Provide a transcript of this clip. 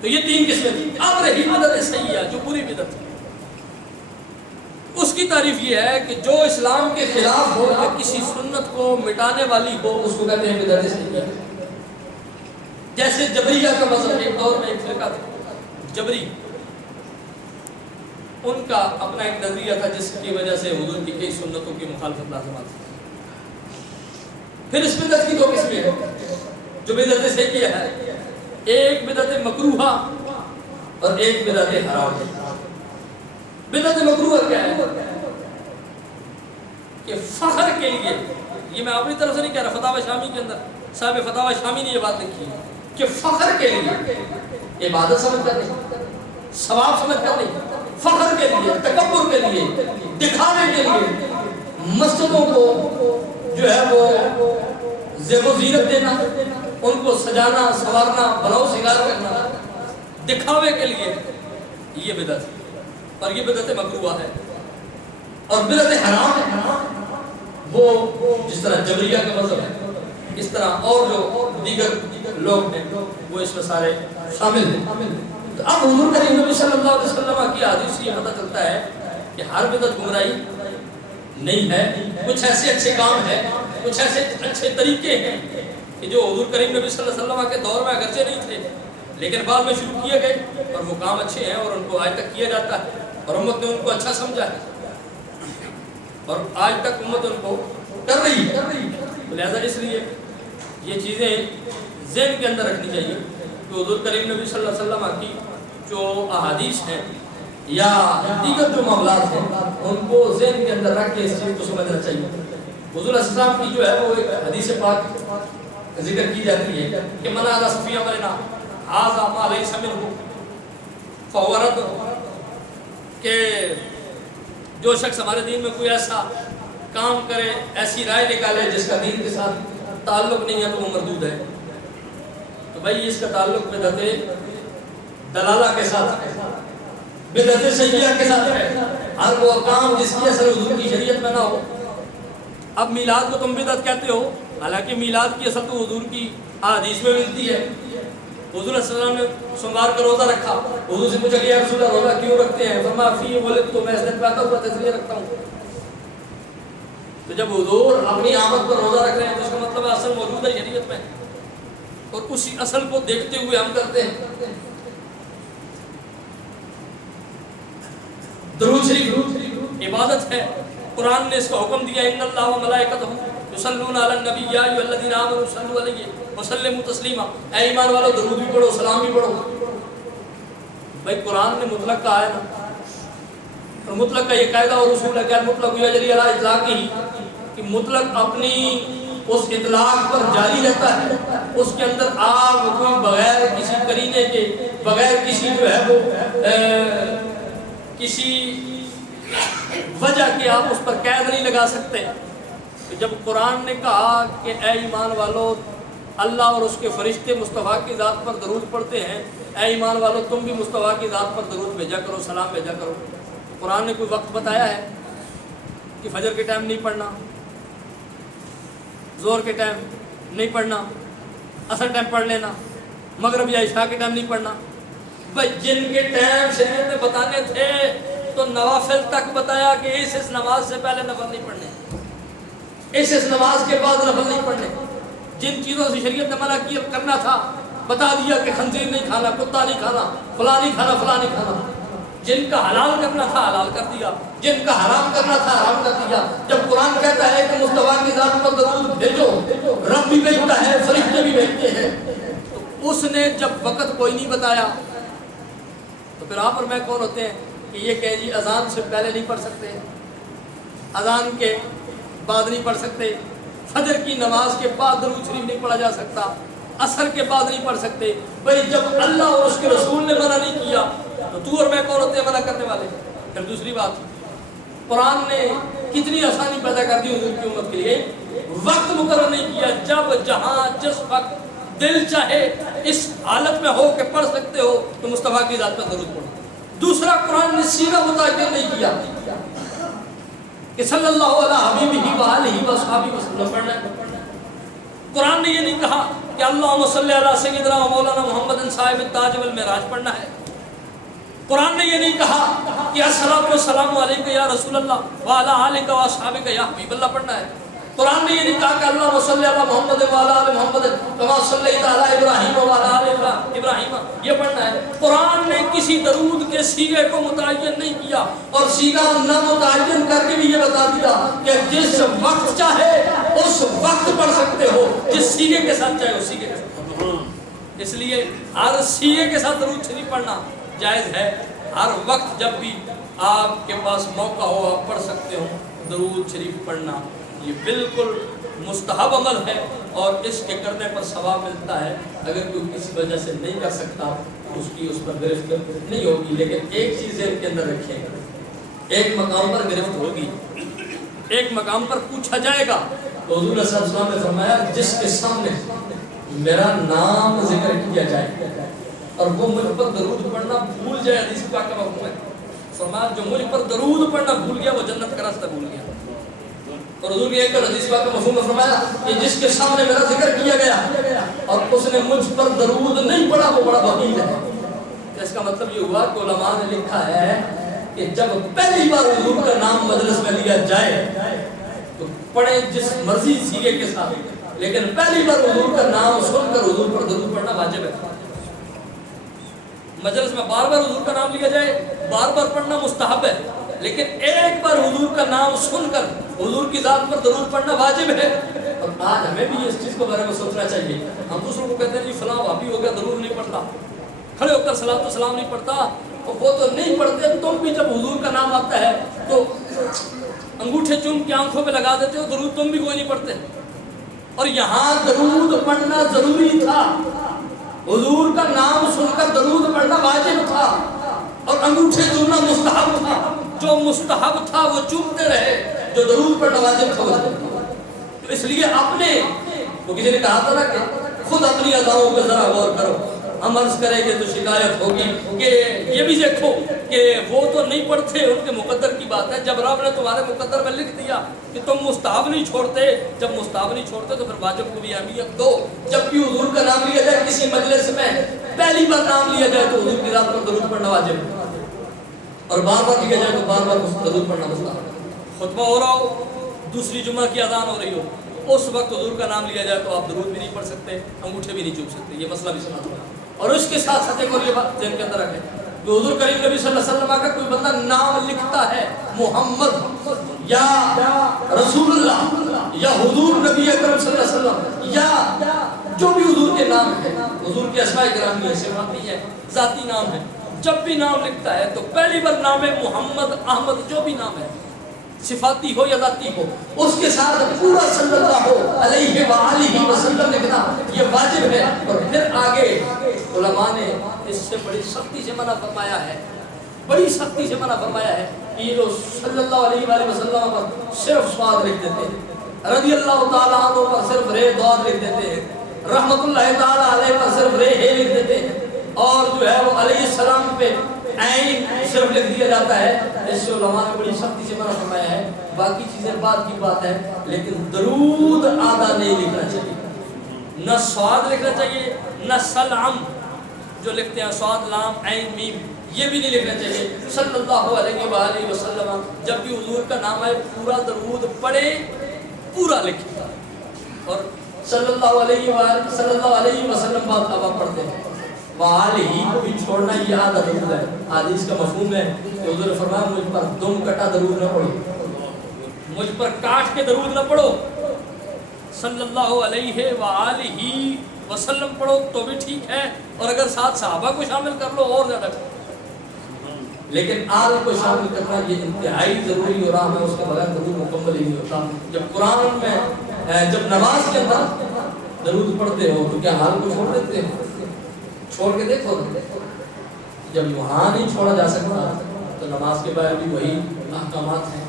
تو یہ 3 قسمیں تھیں. اب رہی بدعت سیئہ جو پوری بدعت ہے، اس کی تعریف یہ ہے کہ جو اسلام کے خلاف ہو یا کسی سنت کو مٹانے والی ہو اس کو کہتے ہیں بدعت سیئہ. جیسے جبریہ کا مذہب ایک دور میں ایک فرقہ تھا جبری، ان کا اپنا ایک نظریہ تھا جس کی وجہ سے حضور کی کئی سنتوں کی مخالفت لازم آتی. پھر اس بدعت کی 2 قسمیں ہیں جو بدعت سیئہ ہے. ایک بدعت مکروہہ اور ایک بدعت حرام. بدعت مکروہہ کیا ہے کہ فخر کے لیے، یہ میں اپنی طرف سے نہیں کہہ رہا، فتاوی شامی کے اندر صاحب فتاوی شامی نے یہ بات لکھی ہے کہ فخر کے لیے، عبادت سمجھ کر نہیں، ثواب سمجھ کر نہیں، فخر کے لیے، تکبر کے لیے، دکھانے کے لیے مسجدوں کو جو ہے وہ زیب و زینت دینا، ان کو سجانا، سنوارنا، بناؤ سنگار کرنا دکھاوے کے لیے، یہ بدعت ہے اور یہ بدعت مکروہ ہے. اور بدعت حرام ہے وہ جس طرح جبریہ کا مذہب ہے، اس طرح اور جو دیگر لوگ ہیں وہ اس میں سارے شامل ہیں. اب حضور کریم نبی صلی اللہ علیہ وسلم کی حدیث سے یہ پتہ چلتا ہے کہ ہر بدعت گمراہی نہیں ہے. کچھ ایسے اچھے کام ہیں، کچھ ایسے اچھے طریقے ہیں کہ جو حضور کریم نبی صلی اللہ علیہ وسلم کے دور میں اگرچہ نہیں تھے لیکن بعد میں شروع کیے گئے اور وہ کام اچھے ہیں اور ان کو آج تک کیا جاتا ہے اور امت نے ان کو اچھا سمجھا ہے اور آج تک امت ان کو کر رہی ہے. لہذا اس لیے یہ چیزیں ذہن کے اندر رکھنی چاہیے کہ حضور کریم نبی صلی اللہ علیہ وسلم کی جو احادیث ہیں یا دیگر جو معاملات ہیں ان کو ذہن کے اندر رکھ کے اس چیز کو سمجھنا چاہیے. حضور علیہ السلام کی جو ہے وہ ایک حدیث پاک ذکر کی جاتی ہے کہ من علی صفی امرنا ھذا ما لیس منہ فہو رد، کہ جو شخص ہمارے دین میں کوئی ایسا کام کرے، ایسی رائے نکالے جس کا دین کے ساتھ تعلق نہیں ہے تو وہ مردود ہے. تو بھائی اس کا تعلق بدعت دلالہ کے ساتھ ہے، بدعت سیئہ کے ساتھ ہے. ہر وہ کام جس کی اثر حضور کی شریعت میں نہ ہو. اب میلاد کو تم بدعت کہتے ہو، حالانکہ میلاد کی اصل تو حضور کی حدیث میں ملتی ہے. حضور صلی اللہ علیہ وسلم نے سوموار کا روزہ رکھا، حضور سے پوچھا کہ یا رسول اللہ روزہ کیوں رکھتے ہیں؟ فرمایا فی ولدت، تو میں اس دن پیدا ہوا تھا اس لیے رکھتا ہوں. تو جب حضور اپنی آمد پر روزہ رکھ رہے ہیں تو اس کا مطلب اصل موجود ہے شریعت میں اور اسی اصل کو دیکھتے ہوئے ہم کرتے ہیں. درود شریف عبادت ہے، قرآن نے اس کا حکم دیا ان اللہ و ملائکتہ یصلون علی النبی یا ایھا الذین آمنوا صلوا علیہ وسلموا تسلیما. اے ایمان والو درود بھی پڑھو، سلام بھی پڑھو. بھائی قرآن نے مطلق کہا ہے نا، اور مطلق کا یہ قاعدہ اور اصول ہے کہ مطلق یجری علی اطلاق ہی، کہ مطلق اپنی اس اطلاق پر جاری رہتا ہے. اس کے اندر آپ کوئی بغیر کسی قرینے کے، بغیر کسی جو ہے وہ کسی وجہ کے آپ اس پر قید نہیں لگا سکتے. جب قرآن نے کہا کہ اے ایمان والو اللہ اور اس کے فرشتے مصطفیٰ کی ذات پر درود پڑھتے ہیں، اے ایمان والو تم بھی مصطفیٰ کی ذات پر درود بھیجا کرو، سلام بھیجا کرو. قرآن نے کوئی وقت بتایا ہے کہ فجر کے ٹائم نہیں پڑھنا، ظہر کے ٹائم نہیں پڑھنا، عصر ٹائم پڑھ لینا، مغرب یا عشاء کے ٹائم نہیں پڑھنا؟ بھائی جن کے ٹائم شریعت میں بتانے تھے تو نوافل تک بتایا کہ اس نماز سے پہلے نفل نہیں پڑھنے، اس نماز کے بعد نفل نہیں پڑھنے. جن چیزوں سے شریعت نے منع کیا کرنا تھا بتا دیا کہ خنزیر نہیں کھانا، کتا نہیں کھانا، فلاں نہیں کھانا، فلاں نہیں کھانا. جن کا حلال کرنا تھا حلال کر دیا، جن کا حرام کرنا تھا حرام کر دیا. جب قرآن کہتا ہے کہ مصطفیٰ کی ذات پر درود بھیجو، رب بھی بھیجتا ہے، فرشتے بھی بھیجتے ہیں، تو اس نے جب وقت کوئی نہیں بتایا تو پھر آپ اور میں کون ہوتے ہیں کہ یہ کہ جی اذان سے پہلے نہیں پڑھ سکتے، اذان کے بعد نہیں پڑھ سکتے، فجر کی نماز کے بعد درود شریف نہیں پڑھا جا سکتا، عصر کے بعد نہیں پڑھ سکتے. بھائی جب اللہ اور اس کے رسول نے منع نہیں کیا تو تو اور میں کون ہوتے ہیں منع کرنے والے؟ پھر دوسری بات، قرآن نے کتنی آسانی پیدا کر دی حضور کی امت کے لیے. وقت مقرر نہیں کیا، جب جہاں جس وقت دل چاہے اس حالت میں ہو کہ پڑھ سکتے ہو تو مصطفیٰ کی ذات پر درود پڑھو. دوسرا قرآن نے سیدھا متعین نہیں کیا کہ صلی اللہ علیہ حبیبہ وآلہ وصحبہ وسلم پڑھنا ہے. قرآن نے یہ نہیں کہا کہ اللہم صلی علی سیدنا و مولانا محمد صاحب التاج والمعراج پڑھنا ہے. قرآن نے یہ نہیں کہا کہ الصلاۃ والسلام علیک یا رسول اللہ وعلی آلک و اصحابک یا حبیب اللہ پڑھنا ہے. قرآن نے یہ نہیں کہا کہ اللہم صلی علی محمد وعلی آل محمد کما صلیت علی ابراہیم وعلی آل ابراہیم یہ پڑھنا ہے. قرآن نے کسی درود کے صیغے کو متعین نہیں کیا اور صیغہ نہ متعین کر کے بھی یہ بتا دیا کہ جس وقت چاہے اس وقت پڑھ سکتے ہو، جس صیغے کے ساتھ چاہے اس صیغے کے ساتھ. اس لیے ہر صیغے کے ساتھ درود شریف پڑھنا جائز ہے. ہر وقت جب بھی آپ کے پاس موقع ہو آپ پڑھ سکتے ہو درود شریف پڑھنا. یہ بالکل مستحب عمل ہے اور اس کے کرنے پر ثواب ملتا ہے. اگر کوئی کسی وجہ سے نہیں کر سکتا اس کی اس پر گرفت نہیں ہوگی. لیکن ایک چیز ذہن کے اندر رکھیں، ایک مقام پر گرفت ہوگی، ایک مقام پر پوچھا جائے گا. تو حضور صلی اللہ علیہ وسلم نے فرمایا جس کے سامنے میرا نام ذکر کیا جائے اور وہ مجھ پر درود پڑھنا بھول جائے، حدیث پاک کا مفہوم ہے، فرمایا جو مجھ پر درود پڑھنا بھول گیا وہ جنت کا راستہ بھول گیا. اور حضور کی ایک حدیث پاک کا مفہوم فرمایا کہ جس کے سامنے میرا ذکر کیا گیا اور اس نے مجھ پر درود نہیں پڑھا وہ بڑا بخیل ہے. اس کا مطلب یہ ہوا کہ علماء نے لکھا ہے کہ جب پہلی بار حضور کا نام مجلس میں لیا جائے تو پڑھے جس مرضی صیغے کے ساتھ، لیکن پہلی بار حضور کا نام سن کر حضور پر درود پڑھنا واجب ہے. مجلس میں بار بار حضور کا نام لیا جائے بار بار پڑھنا مستحب ہے، لیکن ایک بار حضور کا نام سن کر حضور کی ذات پر درود پڑھنا واجب ہے. اور آج ہمیں بھی اس چیز کو بارے میں سوچنا چاہیے. ہم دوسروں کو کہتے ہیں جی فلاں وہابی ہو گیا درود نہیں پڑھتا، کھڑے ہو کر صلاۃ و سلام نہیں پڑھتا، اور وہ تو نہیں پڑھتے، تم بھی جب حضور کا نام آتا ہے تو انگوٹھے چوم کے آنکھوں پہ لگا دیتے ہو، درود تم بھی کوئی نہیں پڑھتے. اور یہاں درود پڑھنا ضروری تھا، حضور کا نام سن کر درود پڑھنا واجب تھا اور انگوٹھے چومنا مستحب تھا. جو مستحب تھا وہ چومتے رہے، جو درود پڑھنا واجب تھا وہ. تو اس لیے اپنے وہ کسی نے کہا تھا نا کہ خود اپنی اداؤں پہ ذرا غور کرو. ہم عرض کریں گے تو شکایت ہوگی کہ یہ بھی دیکھو کہ وہ تو نہیں پڑھتے، ان کے مقدر کی بات ہے. جب رب نے تمہارے مقدر میں لکھ دیا کہ تم مستحب نہیں چھوڑتے، جب مستحب نہیں چھوڑتے تو پھر واجب کو بھی اہمیت دو. جب بھی حضور کا نام لیا جائے کسی مجلس میں، پہلی بار نام لیا جائے تو حضور کی ذات پر درود پڑھنا واجب ہے، اور بار بار لیا جائے تو بار بار درود پڑھنا مستحب ہے. خطبہ ہو رہا ہو، دوسری جمعہ کی اذان ہو رہی ہو، اس وقت حضور کا نام لیا جائے تو آپ درود بھی نہیں پڑھ سکتے، انگوٹھے بھی نہیں چوم سکتے. یہ مسئلہ بھی سنا ہوا. اور اس کے ساتھ ساتھ ایک اور یہ بات ذہن کے اندر رکھیں کہ حضور کریم نبی صلی اللہ علیہ وسلم کا کوئی بندہ نام لکھتا ہے محمد یا رسول اللہ یا حضور نبی اکرم صلی اللہ علیہ وسلم یا جو بھی حضور کے نام ہے، حضور کے اسماء گرامی ہے، صفاتی ہے، ذاتی نام ہے، جب بھی نام لکھتا ہے تو پہلی بار نام محمد، احمد، جو بھی نام ہے صفاتی ہو یا ذاتی ہو، اس کے ساتھ پورا صلی اللہ علیہ وآلہ وسلم لکھنا یہ واجب ہے. اور پھر آگے علماء نے اس سے بڑی سختی سے منع فرمایا ہے، بڑی سختی سے منع فرمایا ہے کہ یہ لوگ صلی اللہ علیہ وآلہ وسلم پر صرف صاد لکھ دیتے ہیں، رضی اللہ تعالیٰ عنہ پر صرف رے داد لکھ دیتے ہیں، رحمت اللہ تعالیٰ علیہ پر صرف رے ہے لکھ دیتے ہیں، اور جو ہے وہ علیہ السلام پہ عین صرف لکھ دیا جاتا ہے. اس سے علماء نے بڑی سختی سے منع فرمایا ہے. باقی چیزیں بعد کی بات ہے، لیکن درود آدھا نہیں لکھنا چاہیے، نہ صاد لکھنا چاہیے، نہ سلام جو لکھتے ہیں صاد لام عین میم یہ بھی نہیں لکھنا چاہیے. صلی اللہ علیہ وآلہ وسلم جب بھی حضور کا نام ہے پورا درود پڑھے، پورا لکھے. اور صلی اللہ علیہ وسلم بات اب آپ پڑھتے ہیں، وآلہ کو بھی چھوڑنا یہ آدھا درود ہے. حدیث کا مفہوم ہے کہ حضور نے فرمایا مجھ پر دم کٹا درود نہ پڑھو، مجھ پر کاٹ کے درود نہ پڑھو، صلی اللہ علیہ وآلہ وسلم پڑھو تو بھی ٹھیک ہے، اور اگر ساتھ صحابہ کو شامل کر لو اور زیادہ کرو. لیکن آل کو شامل کرنا یہ انتہائی ضروری ہو رہا ہے، اس کے بغیر درود مکمل ہی نہیں ہوتا. جب قرآن میں جب نماز کے اندر درود پڑھتے ہو تو کیا حال کو چھوڑ دیتے ہو؟ چھوڑ کے دیکھو. جب وہاں نہیں چھوڑا جا سکتا تو نماز کے بعد بھی وہی احکامات ہیں.